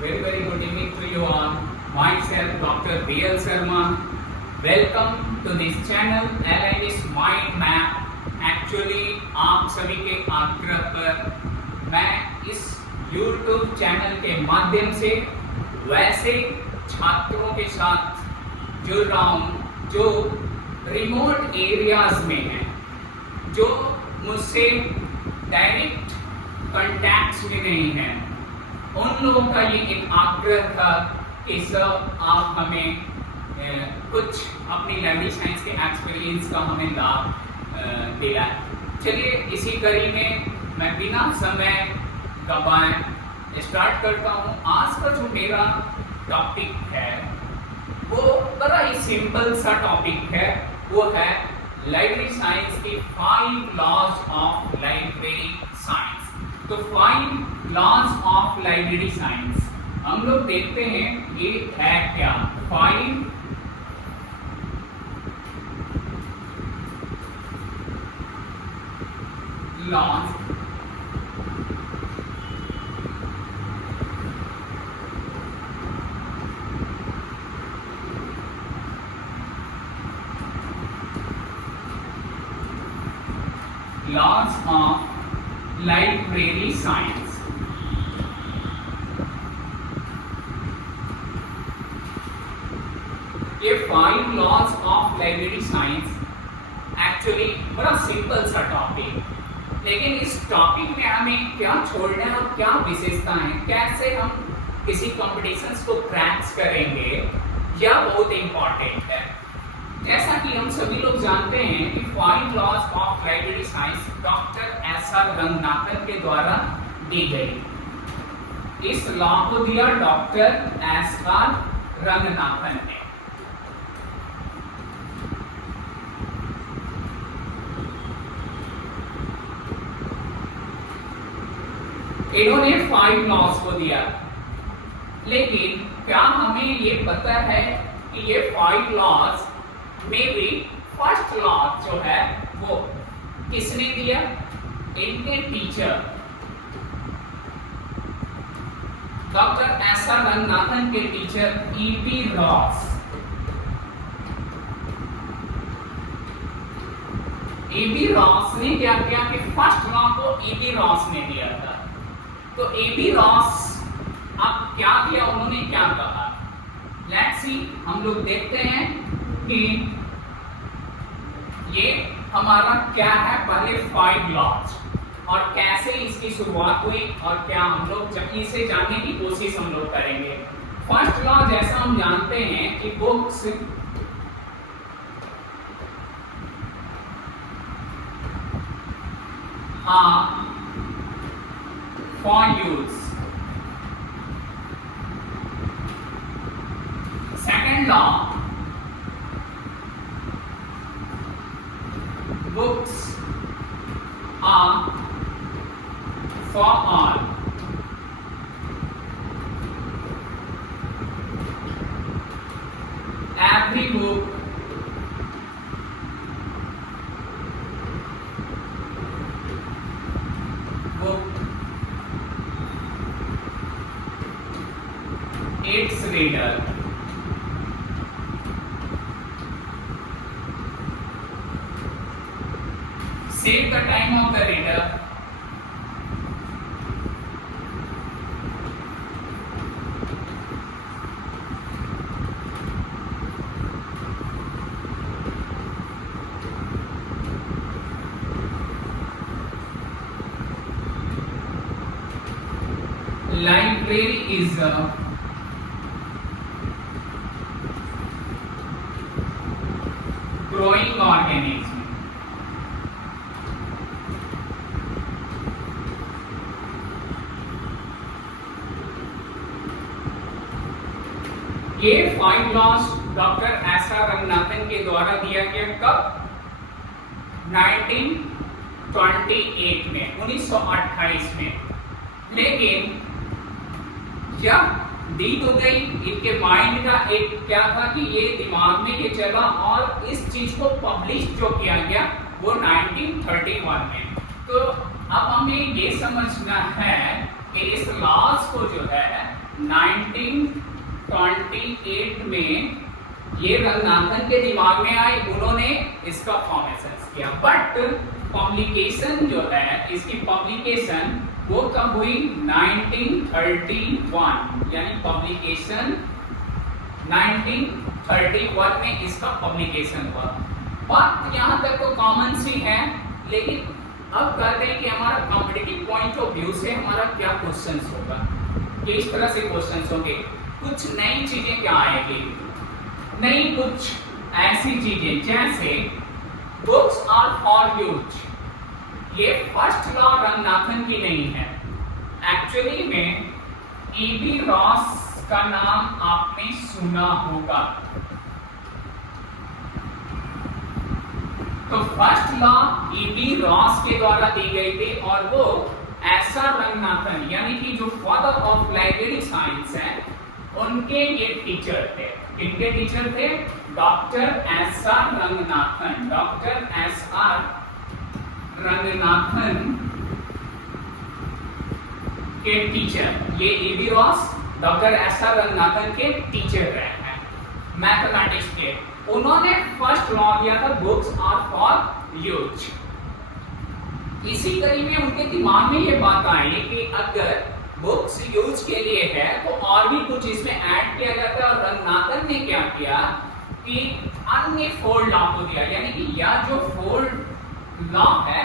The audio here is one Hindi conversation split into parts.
very good evening to you all. Myself, Dr. B.L. Sharma. Welcome to this channel, Align's Mind Map. Actually, आप सभी के आग्रह पर मैं इस YouTube चैनल के माध्यम से वैसे छात्रों के साथ जुड़ रहा हूँ जो रिमोट एरियाज में हैं, जो मुझसे डायरेक्ट कॉन्टैक्ट्स में नहीं हैं। उन लोगों का ये एक आग्रह था कि सर आप हमें कुछ अपनी लाइब्रेरी साइंस के एक्सपीरियंस का हमें लाभ दिलाए। चलिए इसी कड़ी में मैं बिना समय गवाए स्टार्ट करता हूँ। आज का जो मेरा टॉपिक है वो बड़ा ही सिंपल सा टॉपिक है, वो है लाइब्रेरी साइंस की 5 लॉज ऑफ लाइब्रेरी साइंस। तो 5 लॉज ऑफ लाइब्रेरी साइंस हम लोग देखते हैं ये है क्या। 5 laws laws of library science। ये 5 laws of library science actually बड़ा सिंपल सा टॉपिक, लेकिन इस टॉपिक में हमें क्या छोड़ना है और क्या विशेषताएं, कैसे हम किसी कॉम्पिटिशन्स को क्रैक्स करेंगे, यह बहुत इंपॉर्टेंट है। जैसा कि हम सभी लोग जानते हैं कि 5 laws of library science doctor S R. Ranganathan के द्वारा दी गई। इस लॉ को दिया डॉक्टर एस.आर. रंगनाथन ने। इन्होंने 5 लॉज को दिया, लेकिन क्या हमें ये पता है कि ये 5 लॉज में भी फर्स्ट लॉ जो है वो किसने दिया? इनके टीचर डॉक्टर एस.आर. रंगनाथन के teacher E P. Ross. E P. Ross ने क्या किया कि फर्स्ट लॉ को ई.पी. रॉस ने दिया था। तो ई.पी. रॉस अब क्या किया, उन्होंने क्या कहा, लेट्स सी। हम लोग देखते हैं कि ये हमारा क्या है, पहले 5 लॉज और कैसे इसकी शुरुआत हुई और क्या हम लोग इसे जानने की कोशिश हम लोग करेंगे। फर्स्ट लॉ जैसा हम जानते हैं कि books are for use. Second law, books are for all। Every book its reader। Save the time of the reader। Library is a growing organism। ये 5 लॉज डॉक्टर एस.आर. रंगनाथन के द्वारा दिया गया कब? 1928 में, 1928 में। लेकिन जब दी तो गई, इनके माइंड का एक क्या था कि ये दिमाग में ये चला और इस चीज को पब्लिश जो किया गया वो 1931 में। तो अब हमें ये समझना है कि इस लॉज को जो है 1928 में ये रंगनाथन के दिमाग में आई, उन्होंने इसका फॉर्मेशन किया। बट पब्लिकेशन जो है, इसकी पब्लिकेशन वो कब हुई? 1931, यानी पब्लिकेशन 1931 में इसका पब्लिकेशन हुआ। बात यहाँ तक तो कॉमन सी है, लेकिन अब कहते हैं कि हमारा कॉम्पिटिटिव पॉइंट ऑफ व्यू से हमारा क्या क्वेश्चंस होगा, किस तरह से क्वेश्चंस होंगे, कुछ नई चीजें क्या आएगी, नई कुछ ऐसी चीजें जैसे बुक्स आर फॉर यूज। ये फर्स्ट लॉ रंगनाथन की नहीं है, एक्चुअली में ईबी रॉस का नाम आपने सुना होगा। तो फर्स्ट लॉ ईबी रॉस के द्वारा दी गई थी, और वो ऐसा रंगनाथन यानी कि जो फादर ऑफ लाइब्रेरी साइंस है, उनके ये टीचर थे। इनके टीचर थे doctor S R Ranganathan. Doctor S R Ranganathan के टीचर, ये EB Ross doctor S R Ranganathan के टीचर रहे हैं मैथमेटिक्स के। उन्होंने फर्स्ट लॉ दिया था बुक्स आर फॉर यूज। इसी कड़ी में उनके दिमाग में ये बात आई कि अगर बुक्स यूज के लिए है तो और भी कुछ इसमें ऐड किया जाता है। और रंगनाथन ने क्या किया कि अन्य फोल्ड लॉ को दिया, यानी कि यह जो फोल्ड लॉ है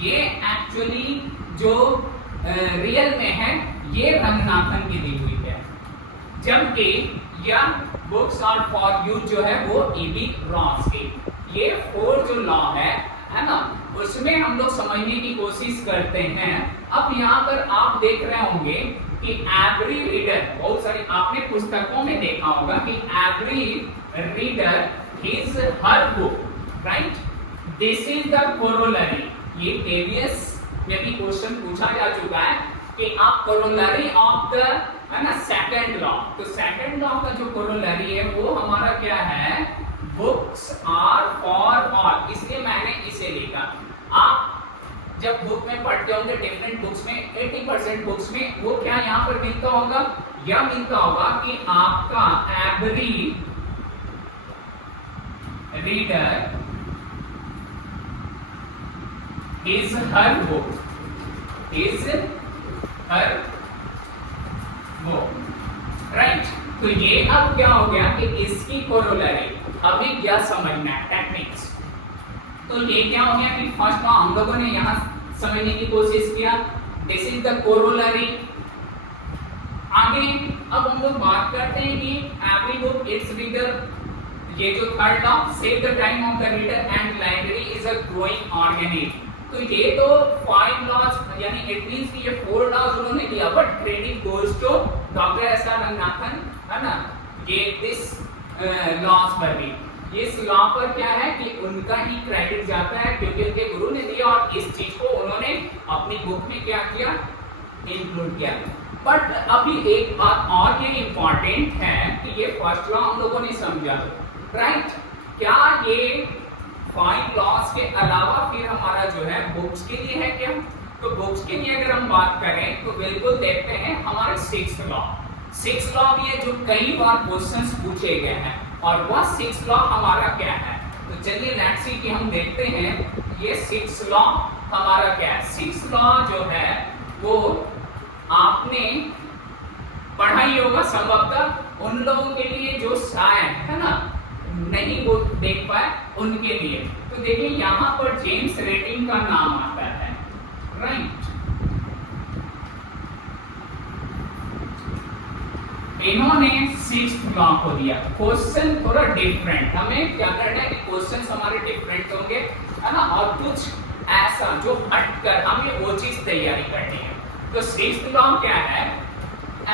ये एक्चुअली जो रियल में है ये रंगनाथन की दी हुई है, जबकि यह बुक्स आर फॉर यूज जो है वो ईबी रॉस की। ये फोर जो लॉ है ना, उसमें हम लोग समझने की कोशिश करते हैं। अब यहाँ पर आप देख रहे होंगे कि एवरी रीडर, बहुत सारी आपने पुस्तकों में देखा होगा कि every reader is her book, right? This is the corollary. ये प्रीवियस में भी क्वेश्चन पूछा जा चुका है कि आप कोरोलरी ऑफ द, है ना, सेकंड लॉ। तो सेकंड लॉ का जो कोरोलरी है वो हमारा क्या है? Books are for all. इसलिए मैंने इसे लिखा। आप जब बुक में पढ़ते होंगे डिफरेंट बुक्स में, 80% बुक्स में वो क्या यहाँ पर मिलता होगा? यह मिलता होगा कि आपका every reader is her book, is her book, right? तो ये अब क्या हो गया कि इसकी कोरोलरी अभी क्या समझना है, टेक्निक्स। तो ये क्या हो गया कि फर्स्ट लॉ हम लोगों ने यहां समझने की कोशिश किया, दिस इज द कोरोलरी। आगे अब हम लोग बात करते हैं कि एवरी बुक इट्स रीडर, ये जो third law, save the time of the reader and library is a growing organism. तो ये तो 5 लॉज, यानी इट मींस कि ये 4 लॉज उन्होंने दिया, but credit goes to doctor S R Ranganathan, है ना? ये दिस लॉज पर भी, इस लॉ पर क्या है कि उनका ही क्रेडिट जाता है क्योंकि उनके गुरु ने दिया और इस चीज को उन्होंने अपनी बुक में क्या किया? इंक्लूड किया। बट अभी एक बात और ये इंपॉर्टेंट है कि ये फर्स्ट लॉ हम लोगों ने समझा, राइट? क्या ये 5 लॉज के अलावा फिर हमारा जो है बुक्स के लिए है क्या? तो बुक्स के लिए अगर हम बात करें तो बिल्कुल देखते हैं हमारे 6th लॉ। 6th लॉ भी है जो कई बार क्वेश्चंस पूछे गए हैं, और वह 6th लॉ हमारा क्या है? तो चलिए लेट्स सी कि हम देखते हैं ये 6th लॉ हमारा क्या है। 6th लॉ जो है वो आपने पढ़ा ही होगा संभवतः, उन लोगों के लिए जो शायद, है ना, नहीं वो देख पाए उनके लिए। तो देखिए यहाँ पर जेम्स रेटिंग का नाम आता है, राइट? इन्होंने 6th लॉ को दिया। क्वेश्चन थोड़ा डिफरेंट, हमें क्या करना है कि क्वेश्चंस हमारे डिफरेंट होंगे, है ना, और कुछ ऐसा जो हटकर हमें वो चीज तैयारी करनी है। तो 6th लॉ क्या है?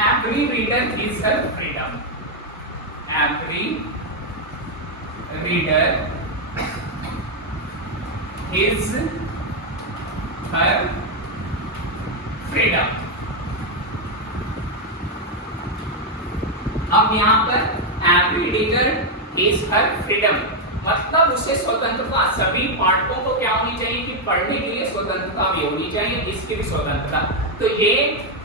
Every reader is her freedom. Every reader is her freedom. अब यहाँ पर every reader is her freedom मतलब उससे स्वतंत्रता, सभी पाठकों को क्या होनी चाहिए कि पढ़ने के लिए स्वतंत्रता भी होनी चाहिए, इसकी भी स्वतंत्रता। तो ये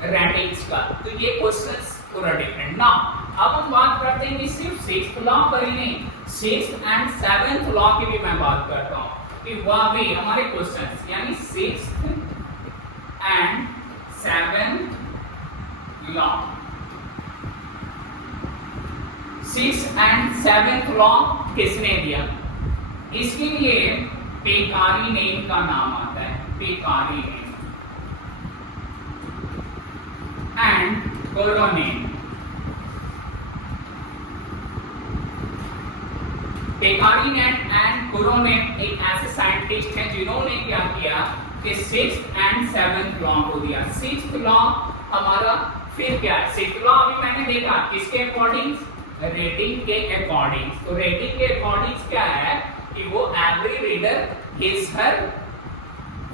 रेटिंग्स का, तो ये क्वेश्चंस पूरा डिफरेंट ना। अब हम बात करते हैं कि सिर्फ सिक्स्थ लॉ पर ही नहीं, सिक्स्थ एंड सेवेंथ लॉ की भी मैं बात करता हूं कि वह भी हमारे क्वेश्चंस यानी sixth and seventh law, sixth and seventh law किसने दिया? इसके लिए पेकारी नेम का नाम आता है, पेकारी नेम एंड कोरोनेम। पेकारी नेम एंड कोरोनेम एक ऐसे साइंटिस्ट हैं जिन्होंने क्या किया कि सिक्स्थ एंड सेवेंथ लॉ को दिया। सिक्स्थ लॉ हमारा फिर क्या है? सिक्स्थ लॉ अभी मैंने देखा किसके अकॉर्डिंग? रेटिंग के अकॉर्डिंग। तो रेटिंग के अकॉर्डिंग क्या है कि वो every reader his her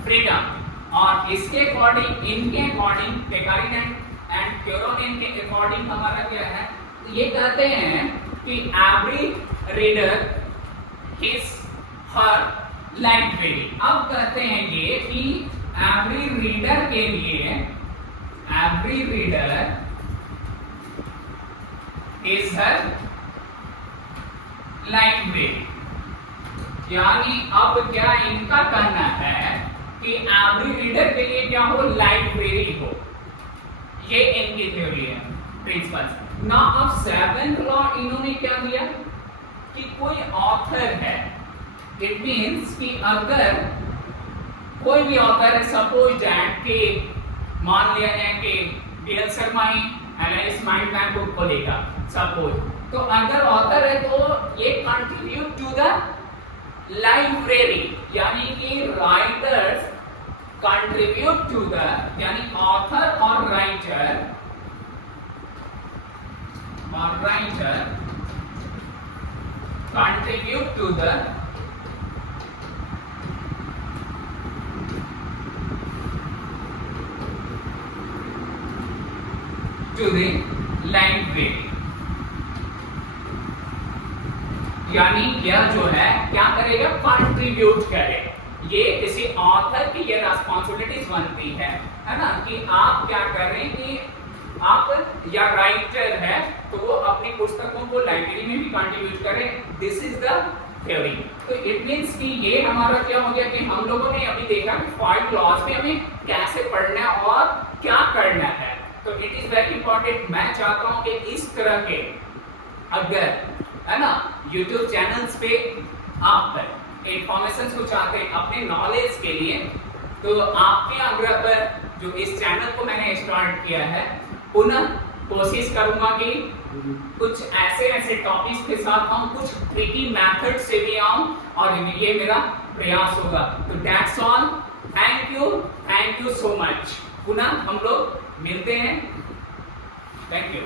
freedom, और इसके अकॉर्डिंग इनके अकॉर्डिंग पेकारी एंड क्यूरोनेम के अकॉर्डिंग हमारा क्या है? ये कहते हैं कि every reader his her library. अब कहते हैं ये कि एवरी रीडर के लिए every reader his her library, यानी अब क्या इनका कहना है कि एवरी रीडर के लिए क्या हो? लाइब्रेरी हो। ये इनकी थ्योरी है, प्रिंसिपल्स ना। अब सेवेंथ लॉ इन्होंने क्या दिया कि कोई ऑथर है, इट मींस कि अगर कोई भी ऑथर है, सपोज दैट कि मान लिया जाए कि डीएल शर्मा ही एनालिस्ट माइंड मैप बुक को लेगा सपोज, तो अगर ऑथर है तो ये कंट्रीब्यूट टू द लाइब्रेरी, यानी कि राइटर्स कंट्रीब्यूट टू द, यानी ऑथर और writer contribute to the library, यानी यह जो है क्या करेगा? कंट्रीब्यूट करे। ये किसी ऑथर की ये रिस्पांसिबिलिटीज बनती है ना, कि आप क्या कर रहे हैं कि आप या राइटर है तो वो अपनी पुस्तकों को लाइब्रेरी में भी कंट्रीब्यूट करें। This is the theory. तो इट मींस कि ये हमारा क्या हो गया कि हम लोगों ने अभी देखा कि 5 लॉज में हमें कैसे पढ़ना है और क्या करना है। तो इट इज वेरी इंपॉर्टेंट। मैं चाहता हूं कि इस तरह के अगर है ना YouTube चैनल्स पे आप इंफॉर्मेशन को चाहते हैं अपने नॉलेज के लिए, तो आपके आग्रह पर जो इस चैनल को मैंने स्टार्ट किया है, पुनः कोशिश करूंगा कि कुछ ऐसे टॉपिक्स के साथ आऊं, कुछ ट्रिकी मेथड से भी आऊं, और ये मेरा प्रयास होगा। तो that's all. Thank you so much. पुनः हम लोग मिलते हैं। Thank you.